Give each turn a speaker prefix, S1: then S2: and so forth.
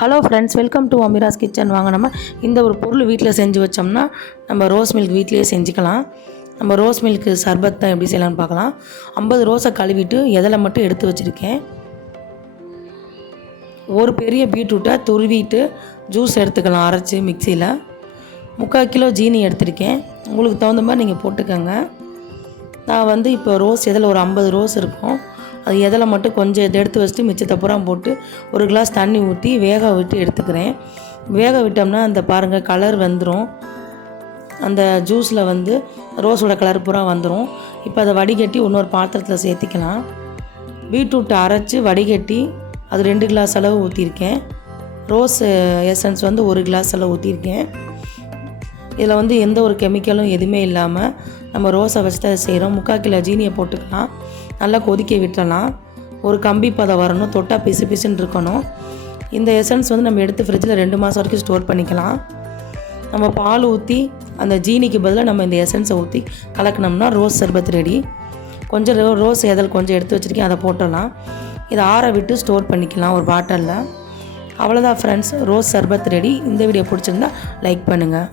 S1: Hello friends welcome to Amira's kitchen வாங்க நம்ம இந்த ஒரு பொருள் வீட்டில் செஞ்சு வச்சோம்னா நம்ம ரோஸ் மில்க் வீட்டிலேயே செஞ்சுக்கலாம். நம்ம ரோஸ் மில்க் சர்பத் தான் எப்படி செய்யலாம்னு பார்க்கலாம். ஐம்பது ரோஸை கழுவிட்டு எதில் மட்டும் எடுத்து வச்சுருக்கேன். ஒரு பெரிய பீட்ரூட்டை துருவிட்டு ஜூஸ் எடுத்துக்கலாம் அரைச்சி மிக்சியில். முக்கால் கிலோ ஜீனி எடுத்திருக்கேன். உங்களுக்கு தகுந்த மாதிரி நீங்கள் போட்டுக்கோங்க. நான் வந்து இப்போ ரோஸ் எதில் ஒரு ஐம்பது ரோஸ் இருக்கும் அது எதில் மட்டும் கொஞ்சம் இதை எடுத்து வச்சுட்டு மிச்சத்தை பூரா போட்டு ஒரு கிளாஸ் தண்ணி ஊற்றி வேக விட்டு எடுத்துக்கிறேன். வேக விட்டோம்னா அந்த பாருங்கள் கலர் வந்துடும் அந்த ஜூஸில் வந்து ரோஸோட கலர் பூரா வந்துடும் இப்போ அதை வடிகட்டி இன்னொரு பாத்திரத்தில் சேர்த்திக்கலாம். பீட்ரூட்டை அரைச்சி வடிகட்டி அது ரெண்டு கிளாஸ் அளவு ஊற்றிருக்கேன் ரோஸ் எசன்ஸ் வந்து ஒரு கிளாஸ் அளவு ஊற்றிருக்கேன் இதில் வந்து எந்த ஒரு கெமிக்கலும் எதுவுமே இல்லாமல் நம்ம ரோஸை வச்சு அதை செய்கிறோம். முக்கால் கிலோ ஜீனியை போட்டுக்கலாம். நல்லா கொதிக்க விட்டுறலாம் ஒரு கம்பி பதம் வரணும். தொட்டால் பிசு பிசுன்னு இருக்கணும். இந்த எசன்ஸ் வந்து நம்ம எடுத்து ஃப்ரிட்ஜில் ரெண்டு மாதம் வரைக்கும் ஸ்டோர் பண்ணிக்கலாம். நம்ம பால் ஊற்றி அந்த ஜீனிக்கு பதிலாக நம்ம இந்த எசன்ஸை ஊற்றி கலக்கினோம்னா ரோஸ் சர்பத் ரெடி. கொஞ்சம் ரோ ரோஸ் எதல் கொஞ்சம் எடுத்து வச்சுருக்கேன் அதை போட்டலாம் இதை ஆற விட்டு ஸ்டோர் பண்ணிக்கலாம் ஒரு பாட்டிலில். அவ்வளோதான் ஃப்ரெண்ட்ஸ் ரோஸ் சர்பத் ரெடி. இந்த வீடியோ பிடிச்சிருந்தா லைக் பண்ணுங்கள்